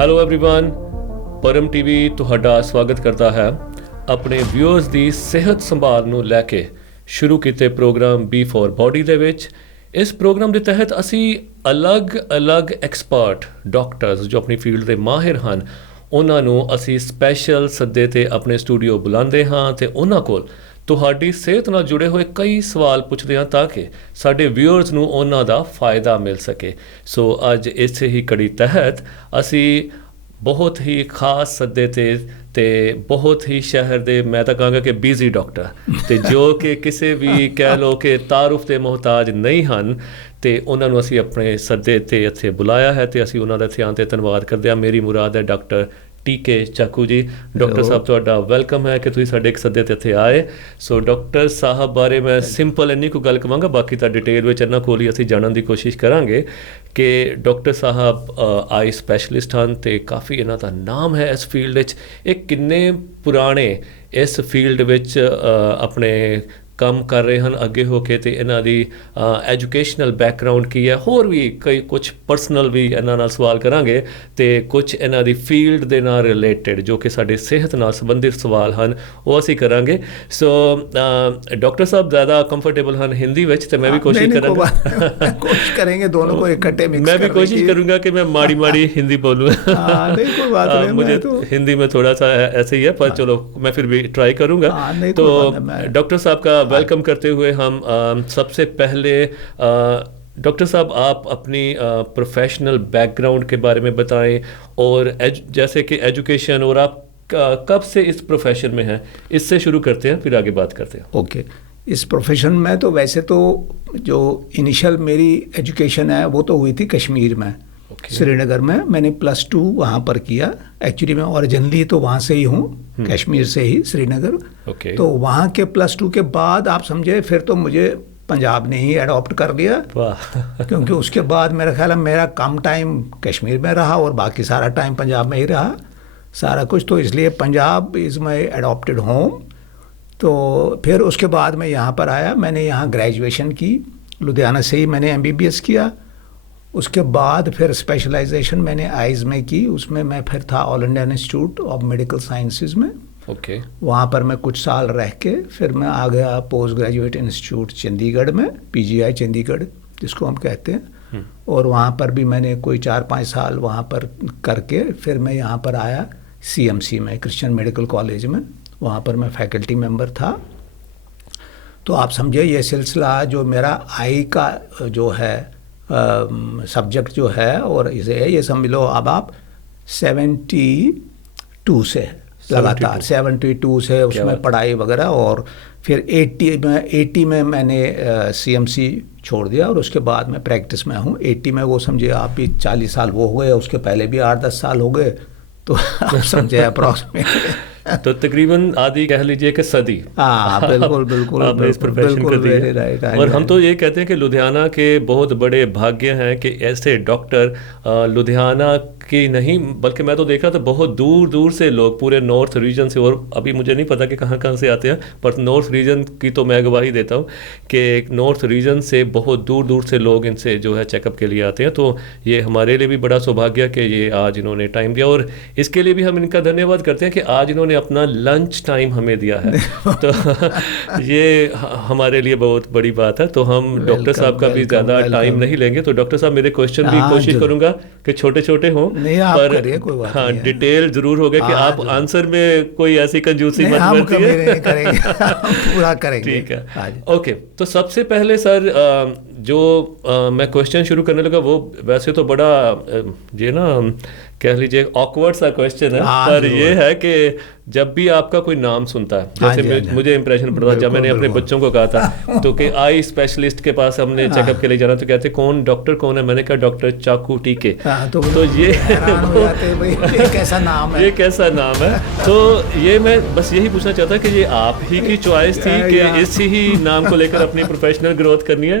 Hello everyone, परम TV ਤੁਹਾਡਾ ਸਵਾਗਤ ਕਰਦਾ ਹੈ ਆਪਣੇ ਵਿਊਅਰਸ ਦੀ ਸਿਹਤ ਸੰਭਾਲ ਨੂੰ ਲੈ ਕੇ ਸ਼ੁਰੂ ਕੀਤੇ ਪ੍ਰੋਗਰਾਮ ਬੀ ਫॉर ਬੋਡੀ ਦੇ ਵਿੱਚ। ਇਸ ਪ੍ਰੋਗਰਾਮ ਦੇ ਤਹਿਤ ਅਸੀਂ ਅਲੱਗ-ਅਲੱਗ ਐਕਸਪਰਟ ਡਾਕਟਰਸ ਜੋ ਆਪਣੀ ਫੀਲਡ ਦੇ ਮਾਹਿਰ ਹਨ ਉਹਨਾਂ ਨੂੰ ਅਸੀਂ ਸਪੈਸ਼ਲ ਸੱਦੇ ਤੇ ਆਪਣੇ ਸਟੂਡੀਓ ਬੁਲਾਉਂਦੇ ਹਾਂ ਤੇ ਉਹਨਾਂ ਕੋਲ ਤੁਹਾਡੀ ਸਿਹਤ ਨਾਲ ਜੁੜੇ ਹੋਏ ਕਈ ਸਵਾਲ ਪੁੱਛਦੇ ਹਾਂ ਤਾਂ ਕਿ ਸਾਡੇ ਵਿਊਅਰਸ ਨੂੰ ਉਹਨਾਂ ਦਾ ਫਾਇਦਾ ਮਿਲ ਸਕੇ। ਸੋ ਅੱਜ ਇਸੇ ਹੀ ਕੜੀ ਤਹਿਤ ਅਸੀਂ ਬਹੁਤ ਹੀ ਖਾਸ ਸੱਦੇ ਤੇ ਬਹੁਤ ਹੀ ਸ਼ਹਿਰ ਦੇ ਮੈਂ ਤਾਂ ਕਹਾਂਗਾ ਕਿ ਬਿਜ਼ੀ ਡਾਕਟਰ ਤੇ ਜੋ ਕਿ ਕਿਸੇ ਵੀ ਕਹਿ ਲਓ ਕਿ ਤਾਰੁਫ ਦੇ ਮੁਹਤਾਜ ਨਹੀਂ ਹਨ ਤੇ ਉਹਨਾਂ ਨੂੰ ਅਸੀਂ ਆਪਣੇ ਸੱਦੇ ਤੇ ਇੱਥੇ ਬੁਲਾਇਆ ਹੈ ਤੇ ਅਸੀਂ ਉਹਨਾਂ ਦਾ ਇੱਥੇ ਆਉਣ ਤੇ ਧੰਨਵਾਦ ਕਰਦੇ ਹਾਂ। ਮੇਰੀ ਮੁਰਾਦ ਹੈ ਡਾਕਟਰ टीके चाकू जी। डॉक्टर साहब तुहाडा वेलकम है कि तुसीं साडे इक सद्दे ते इत्थे आए। सो डॉक्टर साहब बारे मैं सिंपल इन्नी को गल कवांगा, बाकी तां डिटेल विच इन्हां कोल ही असीं जानन दी कोशिश करांगे कि डॉक्टर साहब आई स्पैशलिस्ट हन ते काफ़ी इन्हां दा नाम है इस फील्ड विच। इह किन्ने पुराने इस फील्ड विच अपने ਕੰਮ ਕਰ ਰਹੇ ਹਨ ਅੱਗੇ ਹੋ ਕੇ ਤੇ ਇਹਨਾਂ ਦੀ ਐਜੂਕੇਸ਼ਨਲ ਬੈਕਗਰਾਉਂਡ ਕੀ ਹੈ, ਹੋਰ ਵੀ ਕਈ ਕੁਝ ਪਰਸਨਲ ਵੀ ਇਹਨਾਂ ਨਾਲ ਸਵਾਲ ਕਰਾਂਗੇ ਤੇ ਕੁਝ ਇਹਨਾਂ ਦੀ ਫੀਲਡ ਦੇ ਨਾਲ ਰਿਲੇਟਡ ਜੋ ਕਿ ਸਾਡੇ ਸਿਹਤ ਨਾਲ ਸੰਬੰਧਿਤ ਸਵਾਲ ਹਨ ਉਹ ਅਸੀਂ ਕਰਾਂਗੇ। ਸੋ ਡਾਕਟਰ ਸਾਹਿਬ ज़्यादा ਕੰਫਰਟੇਬਲ ਹਨ ਹਿੰਦੀ ਵਿੱਚ ਤੇ ਮੈਂ ਵੀ ਕੋਸ਼ਿਸ਼ ਕਰਾਂਗਾ कोशिश करेंगे दोनों को इकट्ठे मिक्स मैं भी कोशिश करूंगा कि मैं माड़ी हिंदी बोलूँ। मुझे हिंदी में थोड़ा सा ऐसे ही है पर चलो मैं फिर भी ट्राई करूंगा। तो डॉक्टर साहब का वेलकम करते हुए हम सबसे पहले डॉक्टर साहब आप अपनी प्रोफेशनल बैकग्राउंड के बारे में बताएं और जैसे कि एजुकेशन और आप कब से इस प्रोफेशन में हैं, इससे शुरू करते हैं फिर आगे बात करते हैं। ओके, इस प्रोफेशन में तो वैसे तो जो इनिशियल मेरी एजुकेशन है वो तो हुई थी कश्मीर में। श्रीनगर में मैंने +2 वहाँ पर किया। एक्चुअली मैं ओरिजिनली तो वहाँ से ही हूँ, कश्मीर से ही, श्रीनगर। तो वहाँ के +2 के बाद आप समझे फिर तो मुझे पंजाब ने ही अडॉप्ट कर लिया क्योंकि उसके बाद मेरा ख्याल है मेरा कम टाइम कश्मीर में रहा और बाकी सारा टाइम पंजाब में ही रहा सारा कुछ। तो इसलिए Punjab is my adopted home. तो फिर उसके बाद मैं यहाँ पर आया, मैंने यहाँ ग्रेजुएशन की, लुधियाना से ही मैंने MBBS किया। उसके बाद फिर स्पेशलाइजेशन मैंने आइज़ में की, उसमें मैं फिर था all India institute of medical sciences में। वहाँ पर मैं कुछ साल रह के फिर मैं आ गया पोस्ट ग्रेजुएट इंस्टीट्यूट चंडीगढ़ में, PGI चंडीगढ़ जिसको हम कहते हैं। और वहाँ पर भी मैंने कोई 4-5 साल वहाँ पर करके फिर मैं यहाँ पर आया CMC में, क्रिश्चियन मेडिकल कॉलेज में। वहाँ पर मैं फैकल्टी मेंबर था। तो आप समझिए ये सिलसिला जो मेरा आई का जो है सब्जेक्ट जो है और इसे ये समझ लो अब आप 72 से लगातार 72 से उसमें पढ़ाई वगैरह और फिर 80 में मैंने CMC छोड़ दिया और उसके बाद मैं प्रैक्टिस में हूँ। 80 में वो समझिए आप भी 40 साल वो हो गए, उसके पहले भी 8-10 साल हो गए, तो आप समझे अप्रॉक्सीमेट तो तकरीबन आधी कह लीजिए कि सदी। बिल्कुल आपने इस प्रोफेशन को दिया। राइट। और हम तो ये कहते हैं कि लुधियाना के बहुत बड़े भाग्य हैं कि ऐसे डॉक्टर लुधियाना की नहीं बल्कि मैं तो देख रहा था बहुत दूर से लोग पूरे नॉर्थ रीजन से, और अभी मुझे नहीं पता कि कहाँ से आते हैं पर नॉर्थ रीजन की तो मैं गवाही देता हूँ कि नॉर्थ रीजन से बहुत दूर से लोग इनसे जो है चेकअप के लिए आते हैं। तो ये हमारे लिए भी बड़ा सौभाग्य कि ये आज इन्होंने टाइम दिया और इसके लिए भी हम इनका धन्यवाद करते हैं कि आज इन्होंने अपना लंच टाइम हमें दिया है। तो ये हमारे लिए बहुत बड़ी बात है। तो हम डॉक्टर साहब का भी ज़्यादा टाइम नहीं लेंगे। तो डॉक्टर साहब मेरे क्वेश्चन भी कोशिश करूँगा कि छोटे हों पर हाँ डिटेल जरूर होगा कि आप आंसर में कोई ऐसी कंजूसी मत करेंगे पूरा करेंगे। ठीक है, ओके। तो सबसे पहले सर जो मैं क्वेश्चन शुरू करने लगा वो वैसे तो बड़ा ये ना कह लीजिए ऑकवर्ड सा क्वेश्चन है पर ये है कि जब भी आपका कोई नाम सुनता है जैसे मुझे इंप्रेशन पड़ता जब मैंने अपने बच्चों को कहा था तो कि आई स्पेशलिस्ट के पास हमने चेकअप के लिए जाना तो कहते कौन डॉक्टर कौन है, मैंने कहा डॉक्टर चाकू टीके। तो ये कैसा नाम है, ये कैसा नाम है। तो ये मैं बस यही पूछना चाहता कि ये आप ही की चॉइस थी कि इसी ही नाम को लेकर अपनी प्रोफेशनल ग्रोथ करनी है।